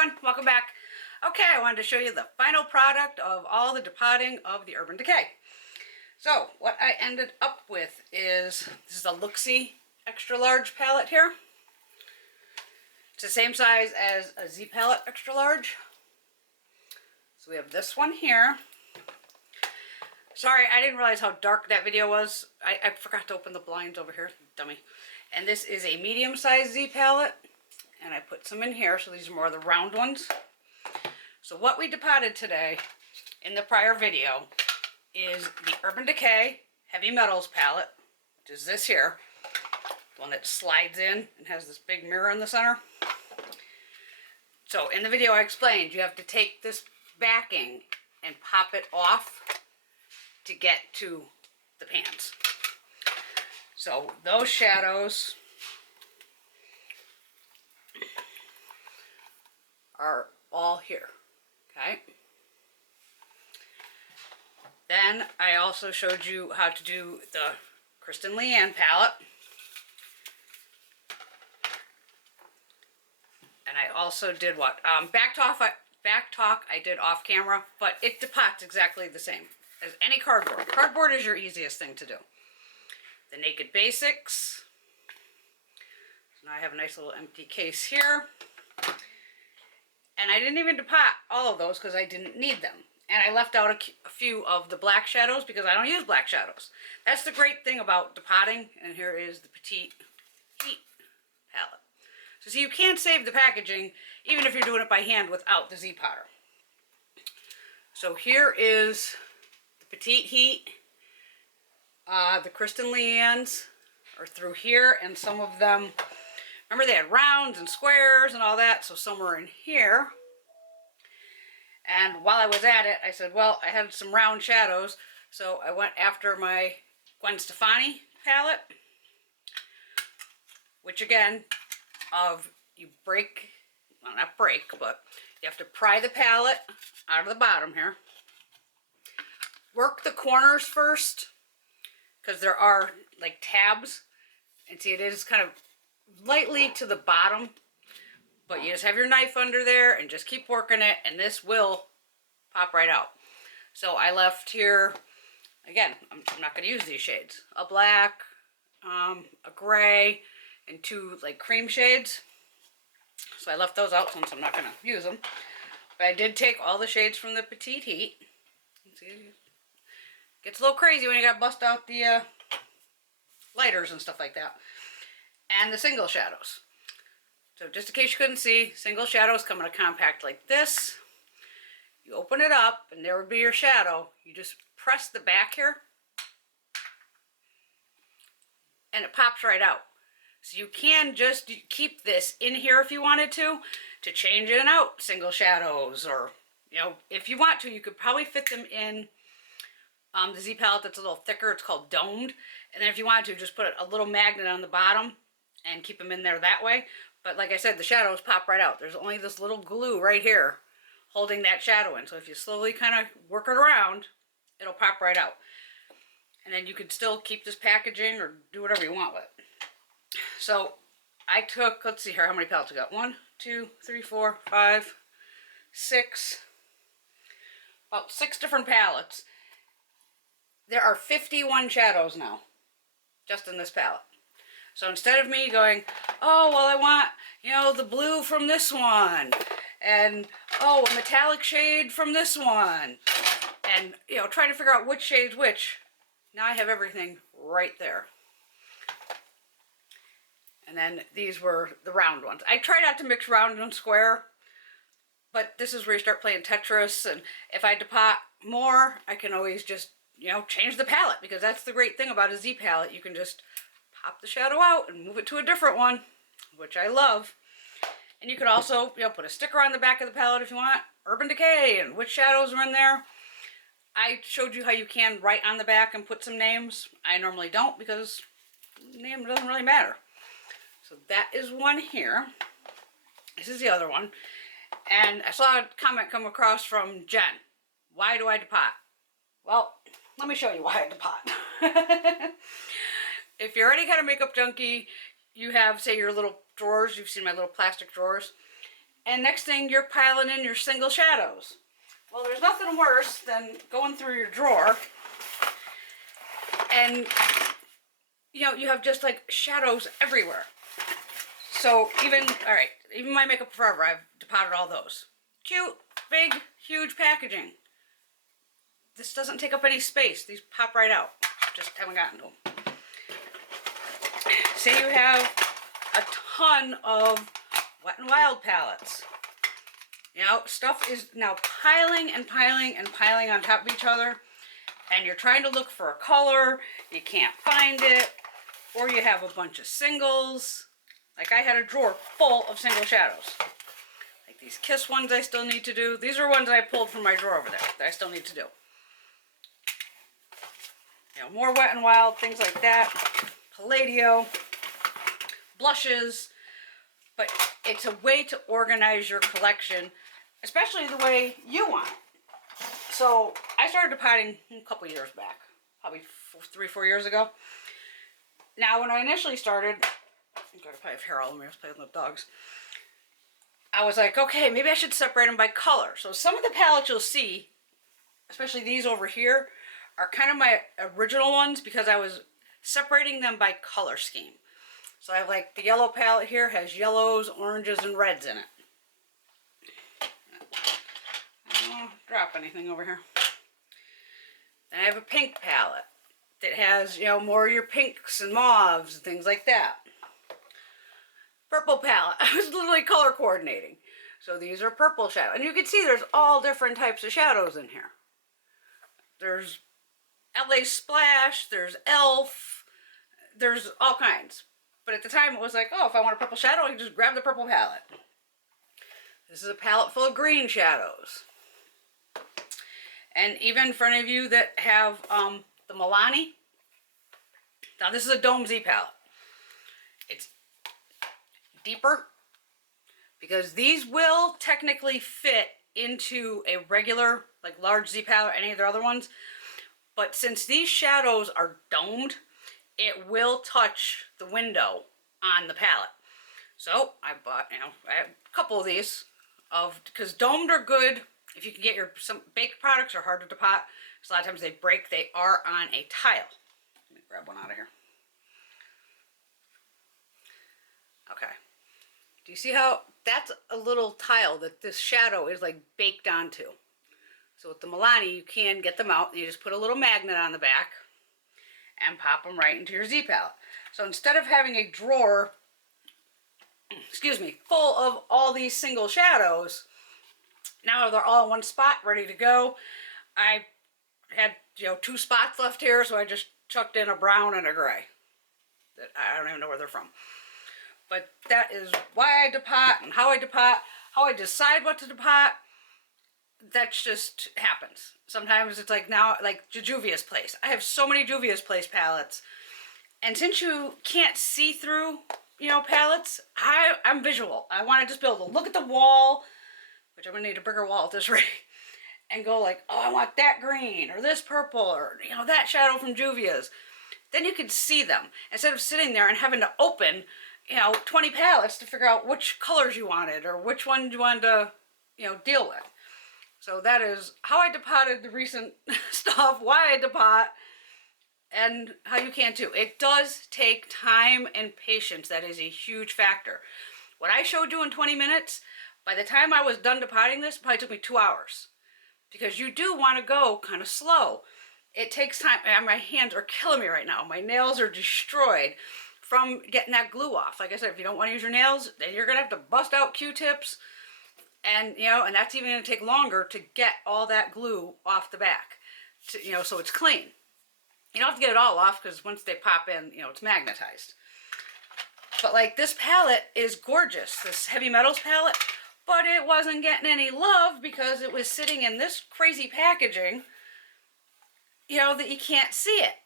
everyone, welcome back. Okay, I wanted to show you the final product of all the depotting of the Urban Decay. So what I ended up with is, this is a Looxi extra large palette here. It's the same size as a Z palette extra large. So we have this one here. Sorry, I didn't realize how dark that video was. I forgot to open the blinds over here, dummy. And this is a medium size Z palette. And I put some in here, so these are more of the round ones. So what we depotted today in the prior video is the Urban Decay Heavy Metals palette, which is this here. The one that slides in and has this big mirror in the center. So in the video I explained you have to take this backing and pop it off to get to the pans. So those shadows are all here, okay? Then I also showed you how to do the Kristen Leanne palette. And I also did what? Backtalk I did off camera, but it depots exactly the same as any cardboard. Cardboard is your easiest thing to do. The Naked Basics. So now I have a nice little empty case here. And I didn't even depot all of those because I didn't need them. And I left out a few of the black shadows because I don't use black shadows. That's the great thing about depotting. And here is the Petite Heat palette. So see, you can save the packaging even if you're doing it by hand without the Z potter. So here is the Petite Heat. The Kristen Leanne's are through here, and some of them, remember they had rounds and squares and all that, so some were in here. And while I was at it, I said, well, I had some round shadows, so I went after my Gwen Stefani palette, which again, you break, well, not break, but you have to pry the palette out of the bottom here. Work the corners first, because there are like tabs, and see it is kind of lightly to the bottom, but you just have your knife under there and just keep working it, and this will pop right out. So I left here, again, I'm not going to use these shades, a black, a gray, and two like cream shades. So I left those out since I'm not going to use them. But I did take all the shades from the Petite Heat. See, it gets a little crazy when you got to bust out the lighters and stuff like that. And the single shadows. So just in case you couldn't see, single shadows come in a compact like this. You open it up and there would be your shadow. You just press the back here and it pops right out. So you can just keep this in here if you wanted to change in and out single shadows, or, you know, if you want to, you could probably fit them in the Z palette that's a little thicker. It's called Domed. And then if you wanted to, just put a little magnet on the bottom and keep them in there that way. But like I said, the shadows pop right out. There's only this little glue right here holding that shadow in. So if you slowly kind of work it around, it'll pop right out. And then you could still keep this packaging or do whatever you want with it. So I took, let's see here, how many palettes I got? 1, 2, 3, 4, 5, 6, about 6 different palettes. There are 51 shadows now, just in this palette. So instead of me going, oh, well, I want, you know, the blue from this one, and, oh, a metallic shade from this one, and, you know, trying to figure out which shade's which, now I have everything right there. And then these were the round ones. I try not to mix round and square, but this is where you start playing Tetris, and if I depot more, I can always just, you know, change the palette, because that's the great thing about a Z palette. You can just pop the shadow out and move it to a different one, which I love. And you could also, you know, put a sticker on the back of the palette if you want, Urban Decay, and which shadows are in there. I showed you how you can write on the back and put some names. I normally don't, because the name doesn't really matter. So that is one here. This is the other one. And I saw a comment come across from Jen. Why do I depot? Well, let me show you why I depot. If you're any kind of makeup junkie, you have, say, your little drawers. You've seen my little plastic drawers. And next thing, you're piling in your single shadows. Well, there's nothing worse than going through your drawer and, you know, you have just like shadows everywhere. So even, all right, even my Makeup Forever, I've depotted all those. Cute, big, huge packaging. This doesn't take up any space. These pop right out. Just haven't gotten to them. Say you have a ton of Wet n Wild palettes. You know, stuff is now piling and piling and piling on top of each other, and you're trying to look for a color, you can't find it, or you have a bunch of singles. Like I had a drawer full of single shadows. Like these Kiss ones I still need to do. These are ones I pulled from my drawer over there that I still need to do. You know, more Wet n Wild, things like that. Palladio, blushes. But it's a way to organize your collection, especially the way you want it. So I started depotting a couple years back, probably 3-4 years ago. Now when I initially started, I'm going to probably have hair all over me, I was playing with dogs. I was like, okay, maybe I should separate them by color. So some of the palettes you'll see, especially these over here, are kind of my original ones because I was separating them by color scheme. So I have like the yellow palette here has yellows, oranges, and reds in it. I don't want to drop anything over here. Then I have a pink palette that has, you know, more of your pinks and mauves and things like that. Purple palette. I was literally color coordinating. So these are purple shadows. And you can see there's all different types of shadows in here. There's LA Splash, there's Elf, there's all kinds. But at the time it was like, oh, if I want a purple shadow, I can just grab the purple palette. This is a palette full of green shadows. And even for any of you that have the Milani, now this is a Dome Z palette. It's deeper because these will technically fit into a regular, like large Z palette or any of their other ones. But since these shadows are domed, it will touch the window on the palette. So I bought, you know, I have a couple of these because domed are good if you can get some baked products are hard to depot. Because a lot of times they break, they are on a tile. Let me grab one out of here. Okay. Do you see how that's a little tile that this shadow is like baked onto? So with the Milani, you can get them out and you just put a little magnet on the back and pop them right into your Z palette. So instead of having a drawer, excuse me, full of all these single shadows, now they're all in one spot, ready to go. I had, you know, 2 spots left here, so I just chucked in a brown and a gray. That I don't even know where they're from. But that is why I depot and how I depot, how I decide what to depot. That just happens. Sometimes it's like now, like Juvia's Place. I have so many Juvia's Place palettes. And since you can't see through, you know, palettes, I'm visual. I want to just be able to look at the wall, which I'm going to need a bigger wall at this rate, and go like, oh, I want that green, or this purple, or, you know, that shadow from Juvia's. Then you can see them, instead of sitting there and having to open, you know, 20 palettes to figure out which colors you wanted, or which one you wanted to, you know, deal with. So that is how I depotted the recent stuff, why I depot, and how you can too. It does take time and patience. That is a huge factor. What I showed you in 20 minutes, by the time I was done depotting this, it probably took me 2 hours. Because you do want to go kind of slow. It takes time. And my hands are killing me right now. My nails are destroyed from getting that glue off. Like I said, if you don't want to use your nails, then you're going to have to bust out Q-tips. And, you know, and that's even going to take longer to get all that glue off the back, to, you know, so it's clean. You don't have to get it all off because once they pop in, you know, it's magnetized. But like this palette is gorgeous, this Heavy Metals palette, but it wasn't getting any love because it was sitting in this crazy packaging, you know, that you can't see it.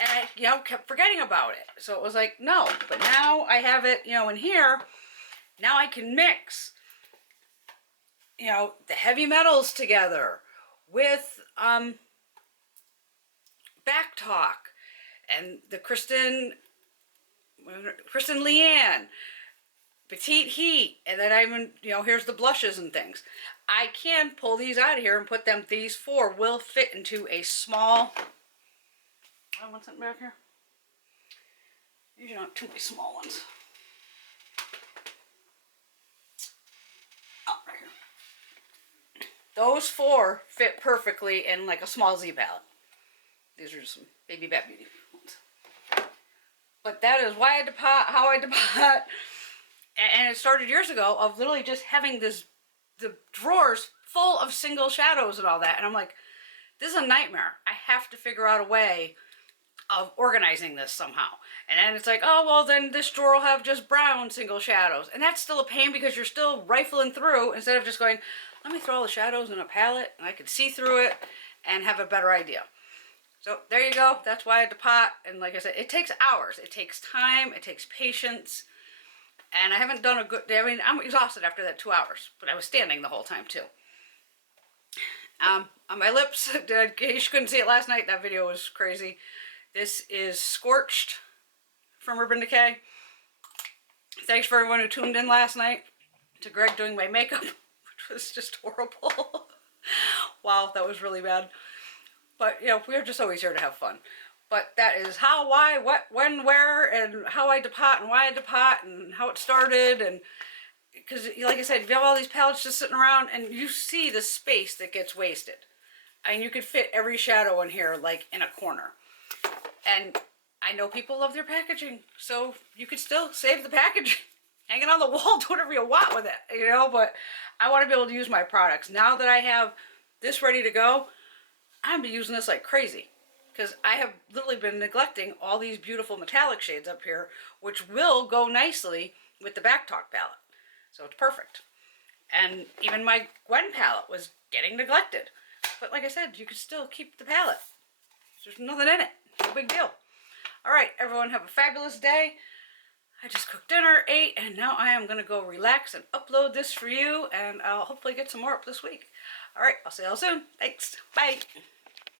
And I, you know, kept forgetting about it. So it was like, no, but now I have it, you know, in here. Now I can mix, you know, the Heavy Metals together with Backtalk and the Kristen Leanne, Petite Heat, and then I even, you know, here's the blushes and things. I can pull these out of here and put them, these 4 will fit into a small, I want something back here. Usually not too many small ones. Oh, right here. Those 4 fit perfectly in like a small Z palette. These are just some Baby Bat Beauty ones. But that is why I depot, how I depot. And it started years ago of literally just having the drawers full of single shadows and all that. And I'm like, this is a nightmare. I have to figure out a way of organizing this somehow. And then it's like, oh, well, then this drawer will have just brown single shadows. And that's still a pain because you're still rifling through instead of just going, let me throw all the shadows in a palette and I can see through it and have a better idea. So there you go. That's why I depot. And like I said, it takes hours. It takes time. It takes patience. And I haven't done a good, I mean, I'm exhausted after that 2 hours, but I was standing the whole time too. On my lips, in case you couldn't see it last night, that video was crazy. This is Scorched from Urban Decay. Thanks for everyone who tuned in last night to Greg doing my makeup, which was just horrible. Wow, that was really bad. But, you know, we're just always here to have fun. But that is how, why, what, when, where, and how I depot and why I depot and how it started. And because, like I said, you have all these palettes just sitting around and you see the space that gets wasted. I mean, you could fit every shadow in here, like in a corner. And I know people love their packaging, so you could still save the packaging. Hang it on the wall, do whatever you want with it, you know, but I want to be able to use my products. Now that I have this ready to go, I'm be using this like crazy. Because I have literally been neglecting all these beautiful metallic shades up here, which will go nicely with the Backtalk palette. So it's perfect. And even my Gwen palette was getting neglected. But like I said, you could still keep the palette. There's nothing in it. No big deal. All right, everyone have a fabulous day. I just cooked dinner, ate, and now I am going to go relax and upload this for you. And I'll hopefully get some more up this week. All right, I'll see y'all soon. Thanks. Bye.